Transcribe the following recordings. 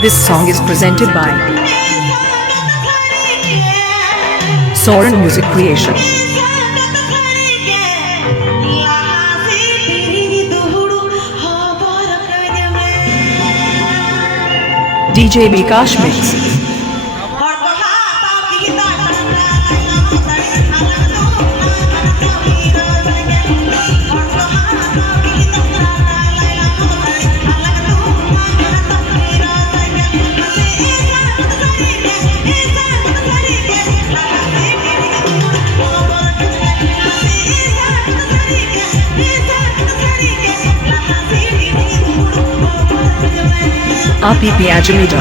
This song is presented by Soren Music Creation. DJ Vikash Mix. RPP Ajamida.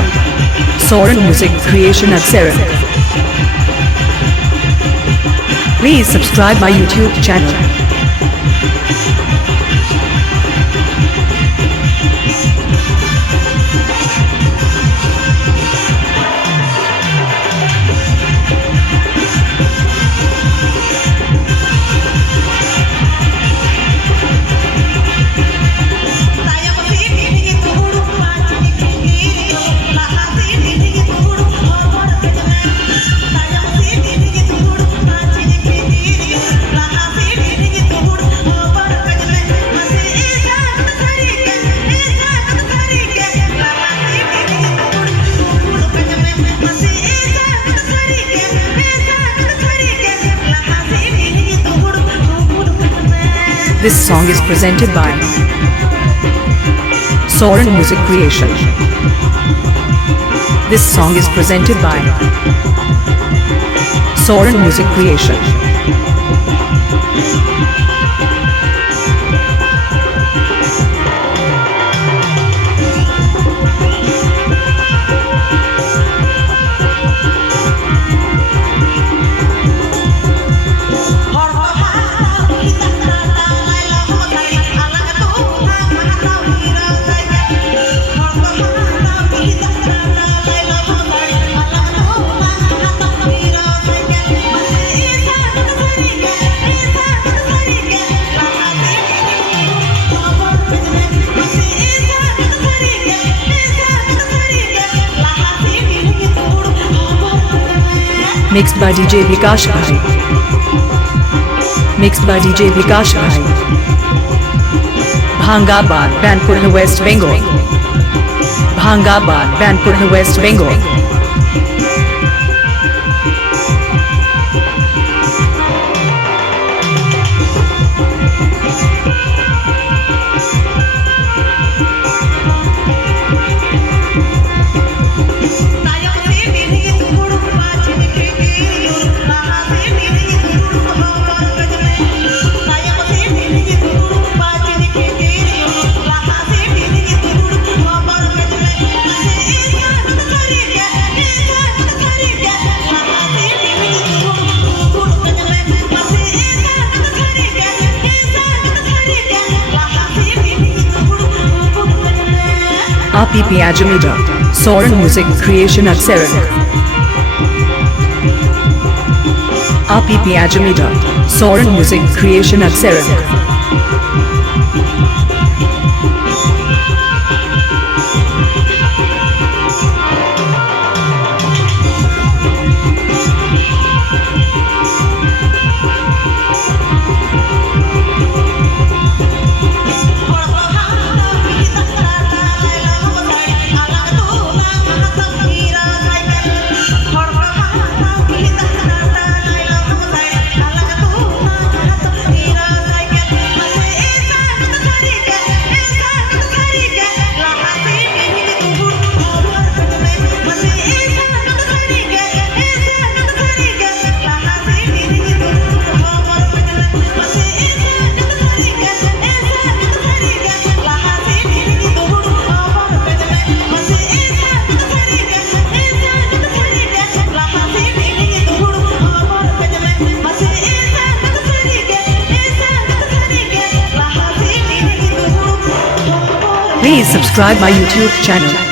Soren Music Creation at Serenk. Please subscribe my YouTube channel. This song is presented by Soren Music Creation. This song is presented by Soren Music Creation. Mixed by DJ Vikash Bhai. Mixed by DJ Vikash Bhai. Bhangabad, Banpur, West Bengal. Bhangabad, Banpur, West Bengal. RPP Ajamida. Soren Music Creation at Serenk. RPP Ajamida. Soren Music Creation at Serenk. Please subscribe my YouTube channel.